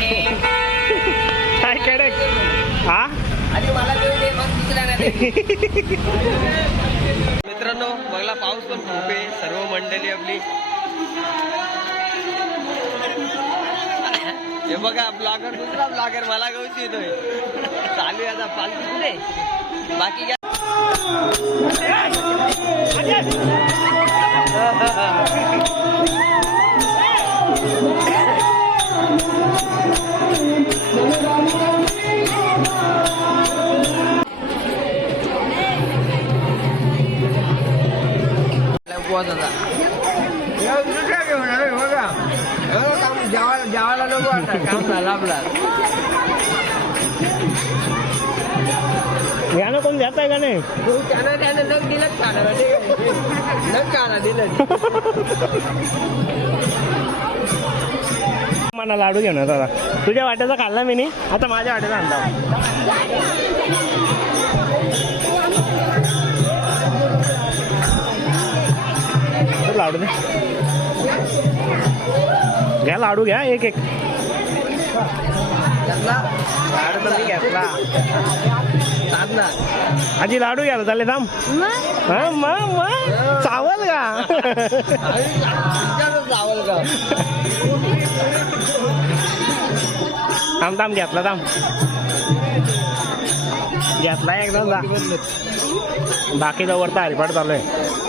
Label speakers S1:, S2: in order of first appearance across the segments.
S1: काय कडक? हा?
S2: मित्रांनो मला पाऊस पण खूप आहे. सर्व मंडळी आपली. हे बघा ब्लॉगर दुसरा ब्लॉगर मला गवशी येतोय. चालू आहे आता पालखी बाकी काय? उपवास होता जेवायला नको आता काम आपला
S1: कोण जात आहे का नाही?
S2: त्यानं नग दिलंच नग दिलं
S1: मला लाडू घेऊन दादा तुझ्या वाट्याचा खाल्ला मी नाही. आता माझ्या वाट्याचा आणला. लाडू दे. घ्या लाडू घ्या एक एक. आजी लाडू घ्यायला चालले थांब. हा मग मग? चावल का?
S2: चावल का?
S1: थांब थांब घेतला थांब. घेतला एकदा जा. बाकीचा वरता हरिपाठ चालू आहे.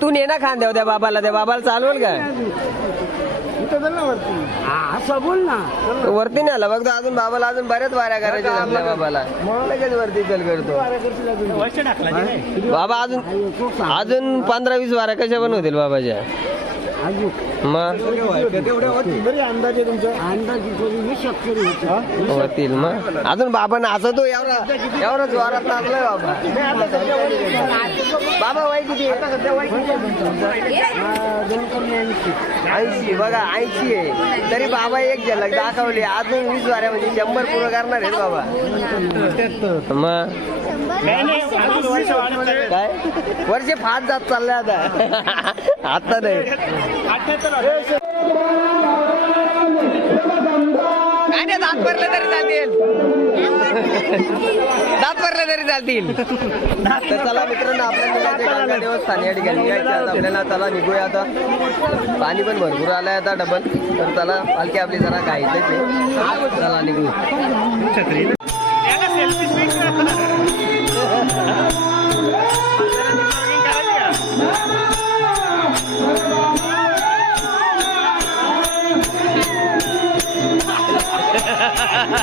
S2: तू ने ना खान द्या त्या बाबाला त्या बाबाला चालवल का
S3: असं बोल ना.
S2: वरती नाही आला बघ तो अजून बाबाला अजून बऱ्याच वाऱ्या करायच्या आपल्या बाबाला. लगेच वरती चल करतो? बाबा अजून अजून पंधरा वीस वाऱ्या कशा पण होतील बाबाच्या. मग?
S3: होते.
S2: होतील मग. अजून बाबा नाचतो एवढा एवढा जोरात नाचलाय बाबा. बाबा वय किती
S3: ऐंशी
S2: बघा ऐंशी आहे. तरी बाबा एक झलक दाखवली. अजून वीस वाऱ्या म्हणजे शंभर पूर्ण करणार आहेत बाबा. मग? काय? वर्षे फाट जात चालले आता. आता नाही. दात भरले तरी चालतील. दात भरले तरी चालतील. तर चला मित्रांनो आपल्या मुलाचे गंगा देवस्थान या ठिकाणी आता आपल्याला चला निघूया आता. पाणी पण भरपूर आलंय आता डबल. तर चला पालखी आपली जरा आहे चला निघू.
S1: छत्री.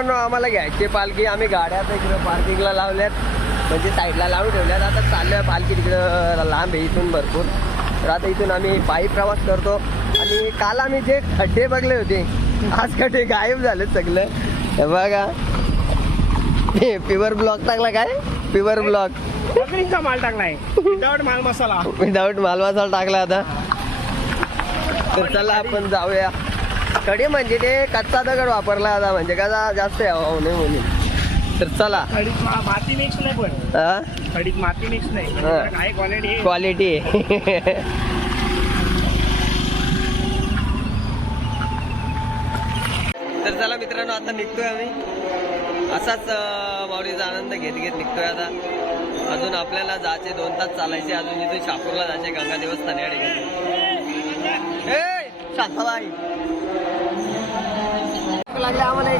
S2: मित्रांनो आम्हाला घ्यायची पालखी. आम्ही गाड्या आता इकडं पार्किंगला लावल्यात. म्हणजे साईडला लावून ठेवल्यात. आता चाललोय पालखी तिकडं लांब आहे इथून भरपूर. तर आता इथून आम्ही पायी प्रवास करतो. आणि काल आम्ही जे खड्डे बघले होते आज खड्डे गायब झाले सगळे. बघा. हे प्युअर ब्लॉक टाकला काय? प्युअर ब्लॉक
S1: माल टाकलाय विदाउट माल मसाला.
S2: विदाऊट मालवासाला टाकला आता. तर चला आपण जाऊया. कडे म्हणजे ते कच्चा दगड वापरला आता म्हणजे कसा जास्त नाही म्हणून तर चला.
S1: खडीत मा- माती मिक्स नाही पण.
S2: हा
S1: खडीत माती मिक्स नाही.
S2: हा.
S1: काय क्वालिटी
S2: क्वालिटी चला मित्रांनो आता निघतोय आम्ही. असाच अं, माऊलीचा आनंद घेत घेत निघतोय आता. अजून आपल्याला जायचे दोन तास चालायचे. अजून इथून शापूरला जायचे गंगा देवस्थान या ठिकाणी ए, शांताबाई. लागले आम्हाला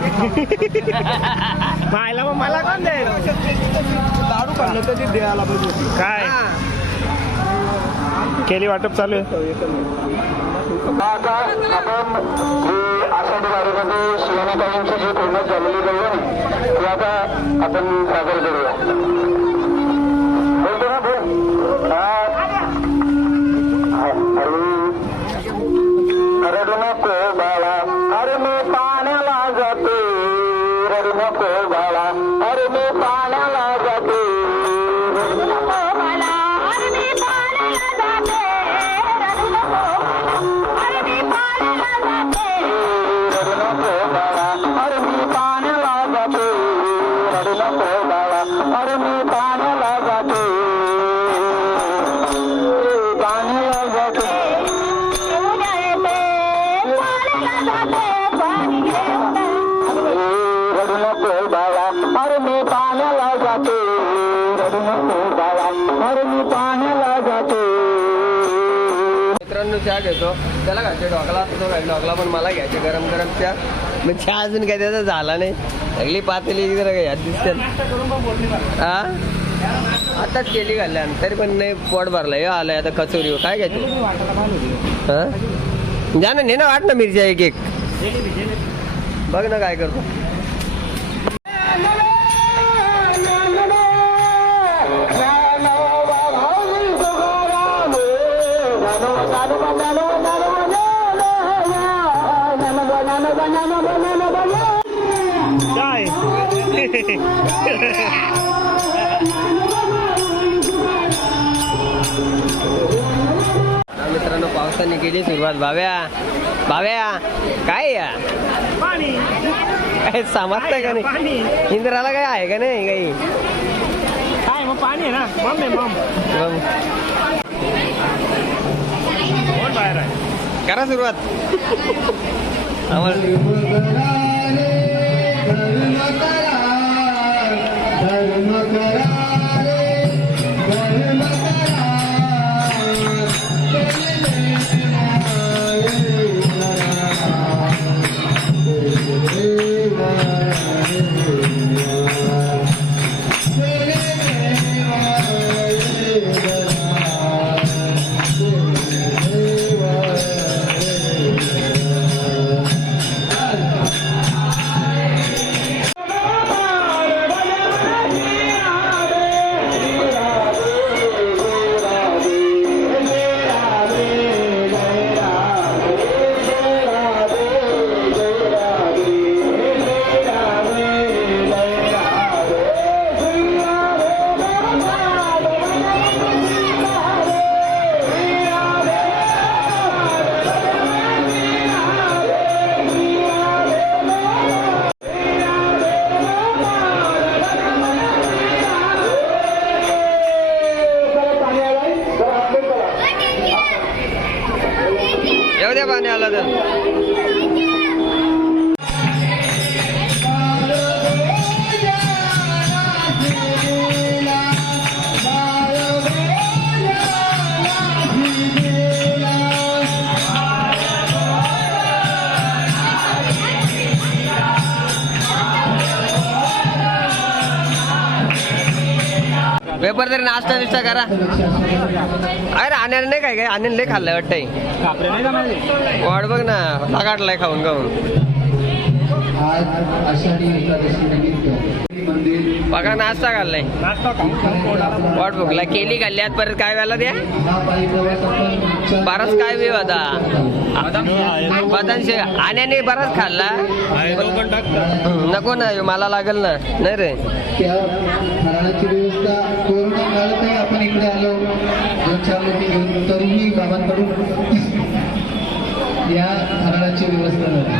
S1: मग मला कोण देईल?
S3: दारू काढलं तर ती द्यायला पाहिजे
S1: काय? केली वाटप चालू आहे?
S4: आता आपण जे आषाढी वारीमध्ये जी पूर्ण झालेली गवळण ती आता आपण सादर करूया.
S2: मित्रांनो चहा घेतो. त्याला घालते ढोकला असतो घाल ढोकला पण मला घ्यायचे गरम गरम चहा. मग चहा अजून काही त्याचा झाला नाही. सगळी पातळी जरा काही हा आताच केली घालल्या तरी पण नाही पोट भरलं. आलं आता कचोरी काय घ्यायचं? हा? जा ना ने ना वाट ना मिरच्या एक एक. बघ ना काय करतो.
S1: काय?
S2: पावसाने केली सुरुवात. भाव्या भाव्या काय या?
S1: पाणी.
S2: काय समजतंय का नाही? इंद्राला काय आहे का नाही काही?
S1: काय मग पाणी आहे ना. मम आहे मम बाहेर आहे?
S2: करा सुरुवात. आम्हाला ¡Vamos! पेपर तरी नाश्ता बिस्ता करा. अरे आण्याला नाही काय काय आण्याला लय खाल्लंय वाटतंय. वाट बघ ना लगाटलाय खाऊन खाऊन. बघा नाश्ता खाल्लाय. वाट बघला केली खाल्ल्यात परत काय व्हायला द्या बराच काय वेळ होता. बदाम आण्याने बराच खाल्ला. नको ना मला लागल ना. नाही रे.
S5: आता कोरोना काळातही आपण इकडे आलो. दोन चार लोक घेऊन तरीही बाबांकडून या फराळाची व्यवस्था झाली.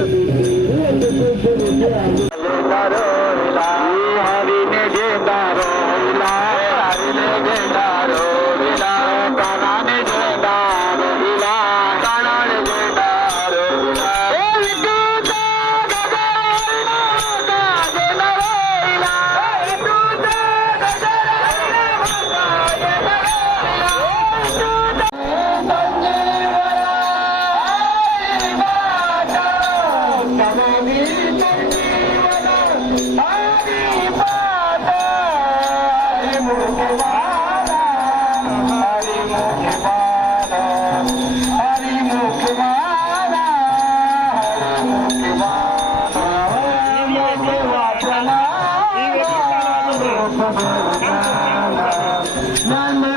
S1: None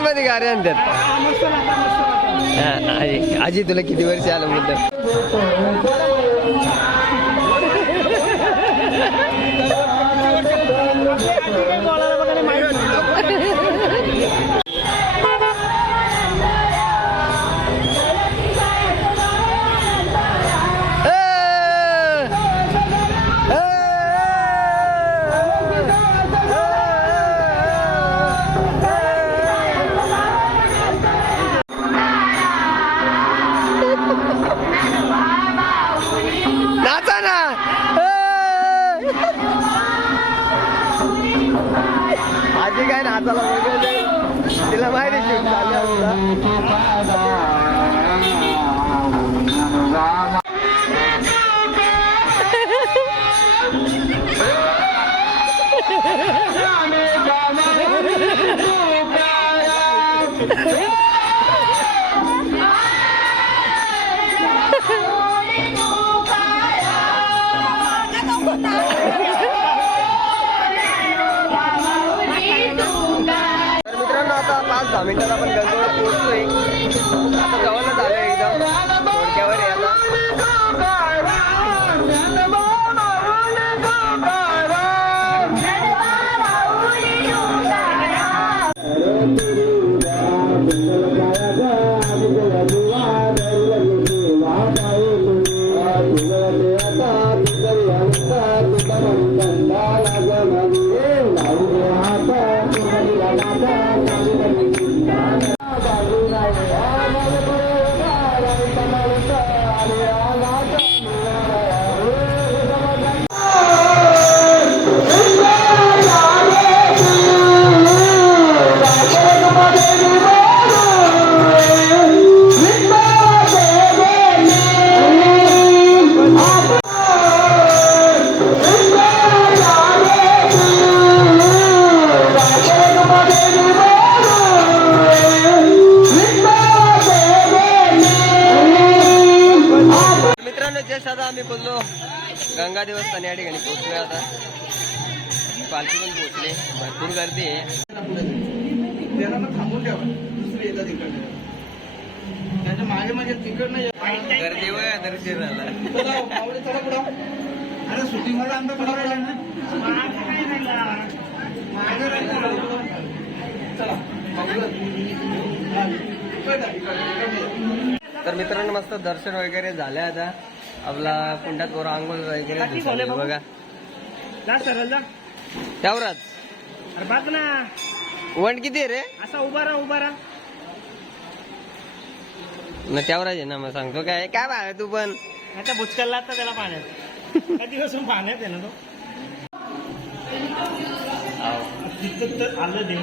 S2: मध्ये मध्ये आणतात आजी तुला किती वर्ष आलं म्हणतात? दहा मिनिटात आपण गंगेवर पोहोचलोय. आता जवळच आलोय एकदम. थोडक्यावर आहे आम्ही पोचलो गंगा देवस्थान या ठिकाणी पोचलोय आता. पालखी पण पोचली भरपूर गर्दी आहे. गर्दी दर्शन झाला. तर मित्रांनो मस्त दर्शन वगैरे झाले आता. आपला कुंडात वर आंघोळ वगैरे दिसली बघा. त्यावरच.
S1: अरे बघ ना.
S2: वंट किती आहे रे?
S1: असा उभा राहा उभा राहा.
S2: मग त्यावरच आहे ना मग सांगतो काय. काय बघ तू पण?
S1: आता बुचकल्ला आता त्याला पाण्यात. कधी बसून पाण्यात आहे ना तो. आलं देव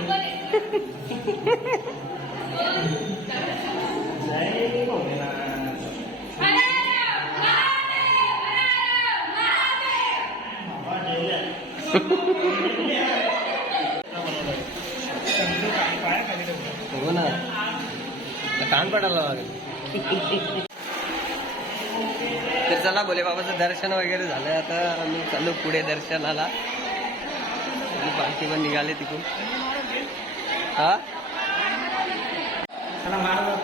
S2: हो ना. कान पडायला लागेल. तर चला भोले बाबाचं दर्शन वगैरे झालं आता. आम्ही चालू पुढे दर्शनाला. आणि पालखी पण निघाले तिकडून. हा?
S1: चला मार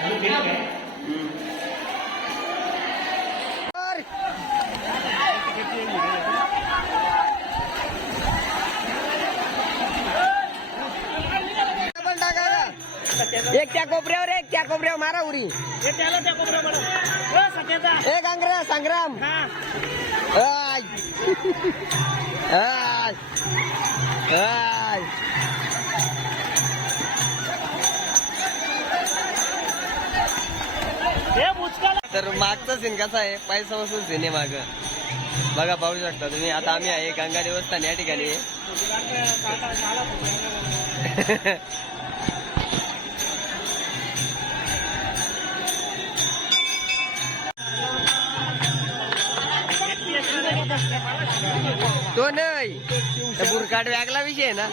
S1: चालू केलं काय
S2: एक त्या कोपऱ्यावर मारा उरी
S1: हे त्याला त्या कोपऱ्याकडं. ओ, सत्याचा.
S2: ए गांगरा संग्राम
S1: हा.
S2: आय. आय. आय.
S1: हे बुचकाला.
S2: तर मागचा सीन कसा आहे पैसा वसूल सीन आहे माग बघा पाहू शकता तुम्ही आता आम्ही आहे गंगा देवस्थान या ठिकाणी तो नाही बुरकाट व्यागला विषय ना.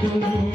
S1: তুমি